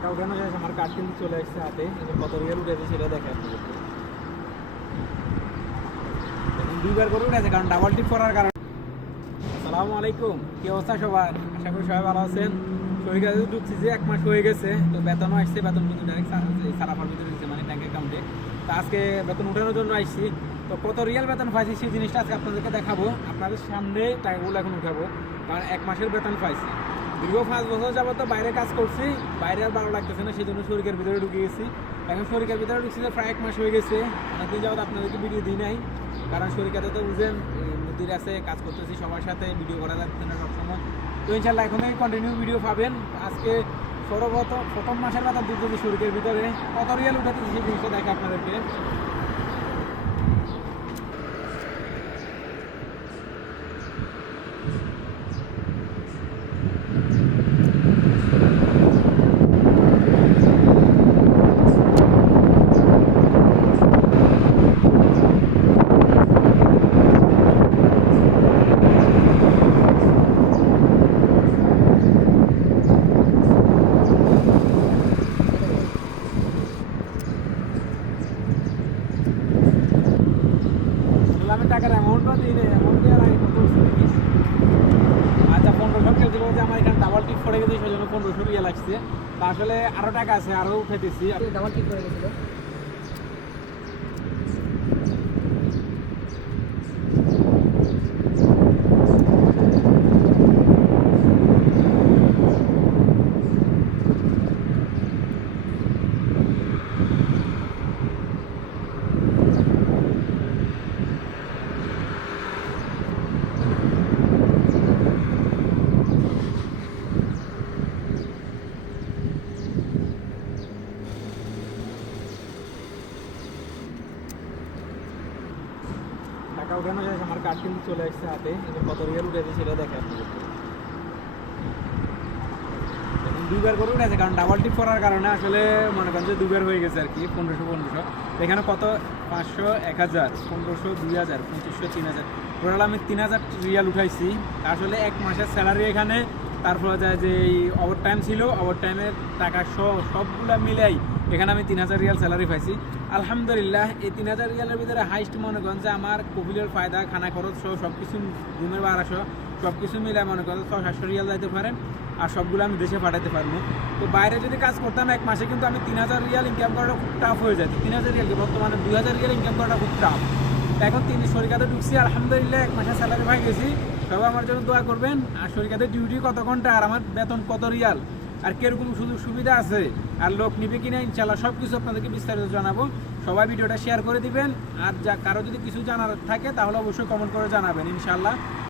টাকা উঠানো শেষ, আমার কার্ড কিন্তু চলে আসছে হাতে। এবার কত রিয়াল উঠেছে সেটা দেখে আপনাদের। দুইবার করে উঠেছে, কারণ ডাবল টিপ করার কারণে। আসসালামু আলাইকুম, কি অবস্থা সবার? আশা করি সবাই ভালো আছেন। শরীর কাজে ঢুকছি যে 1 মাস হয়ে গেছে, তো বেতনও আসছে। বেতন কিন্তু ডাইরেক্ট সারাফার ভিতরে দিচ্ছে, মানে ব্যাঙ্ক অ্যাকাউন্টে। তো আজকে বেতন উঠানোর জন্য আসছি। তো কত রিয়াল বেতন পাইছি সেই জিনিসটা আজকে আপনাদেরকে দেখাবো। আপনাদের সামনে টাকাগুলো এখন উঠাবো, কারণ 1 মাসের বেতন পাইছি। দীর্ঘ 5 বছর যাবত তো বাইরে কাজ করছি, বাইরে আর ভালো লাগতেছে না, সেই জন্য শরীরের ভিতরে ঢুকে গেছি। এখন শরীরের ভিতরে ঢুকছি যে প্রায় 1 মাস হয়ে গেছে। অনেকদিন যাবত আপনাদেরকে ভিডিও দিই নাই, কারণ শরীরকাতে তো বুঝেন নদীর আছে, কাজ করতেছি, সবার সাথে ভিডিও করা যাচ্ছে না সবসময়। তো ইনশাল্লাহ এখন কন্টিনিউ ভিডিও পাবেন। আজকে প্রথম মাসের বেতন দিতেছি শরীরের ভিতরে, কত রিয়াল উঠাতেছি সেই জিনিসটা দেখে আপনাদেরকে। আমি টাকার অ্যামাউন্টও দিই না, অ্যামাউন্ট দেওয়ার আগে কত বলছি দেখি। আচ্ছা, 1500 কেছিল যে আমার এখানে ডাবল টিপ পড়ে গেছে, সেই জন্য 1500 রিয়াল লাগছে। তা আসলে আরও টাকা আছে, আরও উঠে দিচ্ছি। ডাবল টিপ করে গেছিল। টাকা উঠানো শেষ, আমার কার্ড কিন্তু চলে আসছে হাতে। এবার কত রিয়াল উঠেছে সেটা দেখে আপনাদের। এখন দুইবার করে উঠেছে, কারণ ডাবল টিপ করার কারণে আসলে মনে করেন যে দুইবার হয়ে গেছে আর কি। 1500 এখানে কত 500, 1000, 1500, 2000, 2500, 3000, টোটাল আমি 3000 রিয়াল উঠাইছি। আসলে 1 মাসের স্যালারি এখানে, তারপরে যায় যে এই ওভার টাইম ছিল, ওভার টাইমের টাকা সবগুলো মিলাই এখানে আমি 3000 রিয়াল স্যালারি পাইছি। আলহামদুলিল্লাহ, এই 3000 রিয়ালের ভিতরে হাইস্ট মনে করেন যে আমার কবিলের ফায়দা, খানা খরচ সহ সব কিছু, রুমের ভাড়া সহ সব কিছু মিলে মনে করেন 600-700 রিয়াল যাইতে পারেন। আর সবগুলো আমি দেশে পাঠাতে পারবো। তো বাইরে যদি কাজ করতাম 1 মাসে, কিন্তু আমি 3000 রিয়াল ইনকাম করাটা খুব টাফ হয়ে যায়। 3000 রিয়ালকে বর্তমানে 2000 রিয়াল ইনকাম করাটা খুব টাফ। এখন শরীরকাতে ঢুকছি, আলহামদুলিল্লাহ 1 মাসের স্যালারি পাই গেছি। সবাই আমার জন্য দোয়া করবেন। আর শরীরকাতে ডিউটি কত ঘন্টা, আর আমার বেতন কত রিয়াল, আর কিরকম সুযোগ সুবিধা আছে, আর লোক নিবে কিনা, ইনশাল্লাহ সব কিছু আপনাদেরকে বিস্তারিত জানাবো। সবাই ভিডিওটা শেয়ার করে দিবেন। আর কারো যদি কিছু জানার থাকে তাহলে অবশ্যই কমেন্ট করে জানাবেন ইনশাল্লাহ।